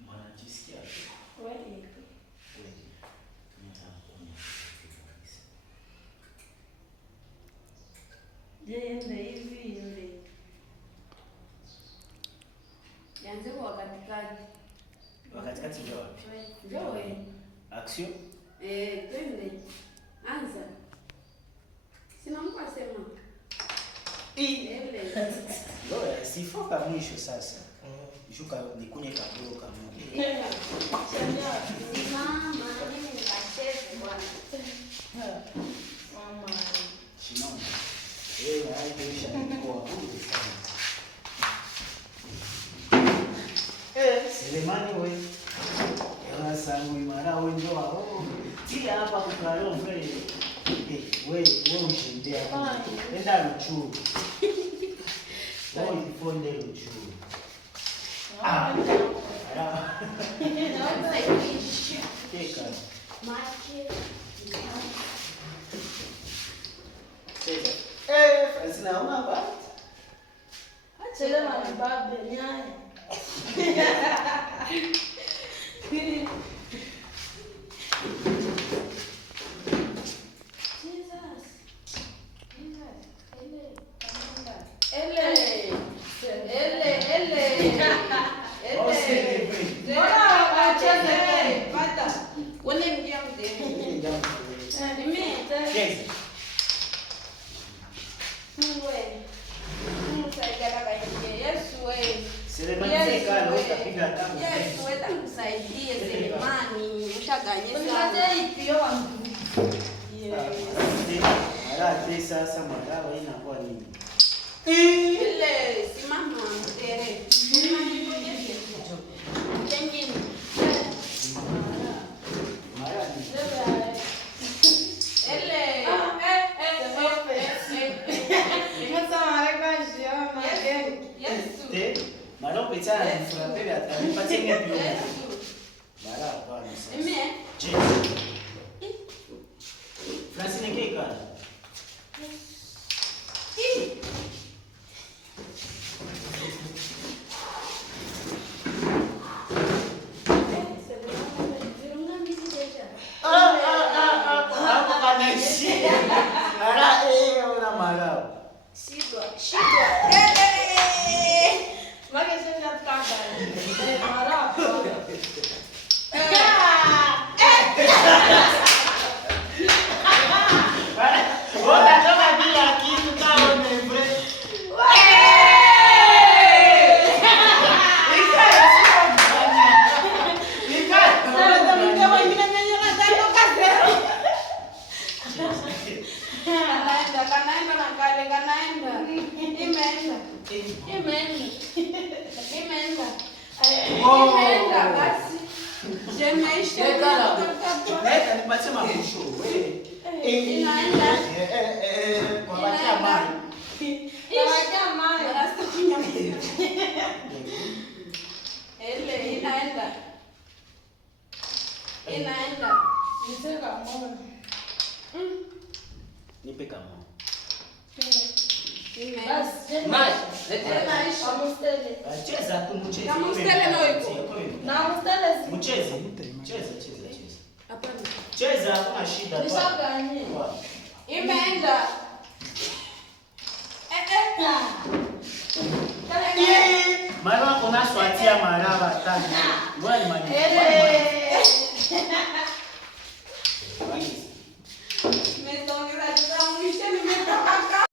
Mwanajisikia Wewe. Jende hivi ndio. Nianze kwa katikati. Katikati ndio wapi? Ndio wewe. Action. Twende. Anza. Sina mko asema. Ile. Ndio sifoka mwisho sasa. Shuka nikunye kaburo kama. Mama, mimi nikacheze bwana. Mama. Simama. Haikisha kwa Selemani wewe. Yana sangu imara wewe ndio wao. Tia hapa kukalo mbele. Wewe ushindia. Enda Ruchuru. Wewe ifonde Ruchuru. Keka. Mike. Francina una ba? Achele na babe nyaye. Sasa madawa inakuwa nini? Ile simama mtere. Tengine. Mara Mara pizza ni frappe atanipatia ngapi? Mara hapana sasa. Francine keka. Inaenda. Nitaka mama. Nipe kama. Cheza tu mcheze. Kama mstele no iko. Na mstele mcheze. Cheza. Hapana. Cheza hakuna shida. Nishaganye. Imeenda. Mara kuna swatia maraba tani. Ngoja nimalize.